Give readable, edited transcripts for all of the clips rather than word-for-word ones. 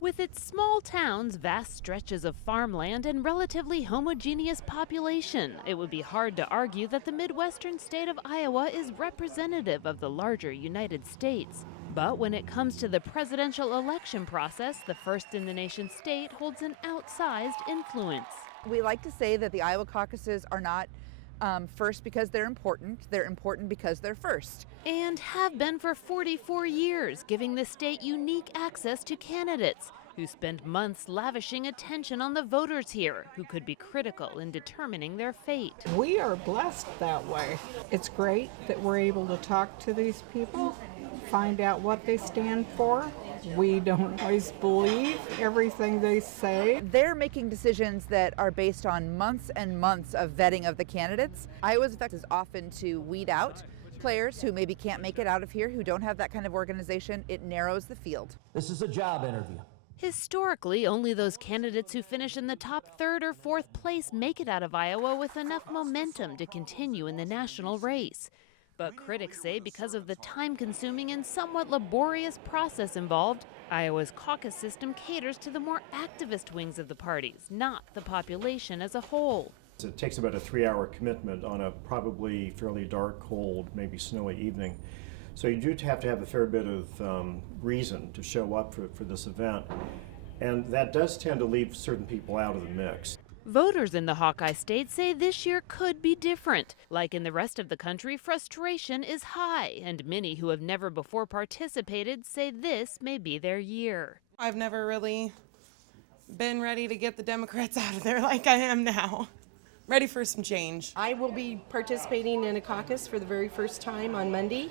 With its small towns, vast stretches of farmland, and relatively homogeneous population, it would be hard to argue that the Midwestern state of Iowa is representative of the larger United States. But when it comes to the presidential election process, the first-in-the-nation state holds an outsized influence. We like to say that the Iowa caucuses are not first because they're important because they're first. And have been for 44 years, giving the state unique access to candidates who spend months lavishing attention on the voters here, who could be critical in determining their fate. We are blessed that way. It's great that we're able to talk to these people, find out what they stand for. We don't always believe everything they say. They're making decisions that are based on months and months of vetting of the candidates. Iowa's effect is often to weed out players who maybe can't make it out of here, who don't have that kind of organization. It narrows the field. This is a job interview. Historically, only those candidates who finish in the top third or fourth place make it out of Iowa with enough momentum to continue in the national race. But critics say because of the time-consuming and somewhat laborious process involved, Iowa's caucus system caters to the more activist wings of the parties, not the population as a whole. It takes about a 3-hour commitment on a probably fairly dark, cold, maybe snowy evening. So you do have to have a fair bit of reason to show up for this event. And that does tend to leave certain people out of the mix. Voters in the Hawkeye State say this year could be different. Like in the rest of the country, frustration is high, and many who have never before participated say this may be their year. I've never really been ready to get the Democrats out of there like I am now. Ready for some change. I will be participating in a caucus for the very first time on Monday,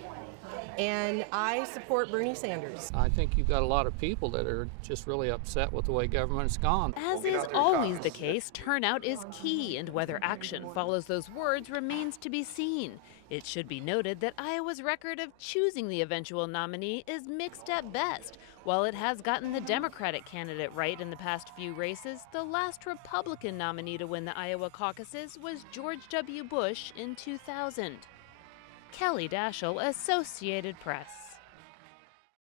and I support Bernie Sanders. I think you've got a lot of people that are just really upset with the way government's gone. As is always the case, turnout is key, and whether action follows those words remains to be seen. It should be noted that Iowa's record of choosing the eventual nominee is mixed at best. While it has gotten the Democratic candidate right in the past few races, the last Republican nominee to win the Iowa caucuses was George W. Bush in 2000. Kelly Daschle, Associated Press.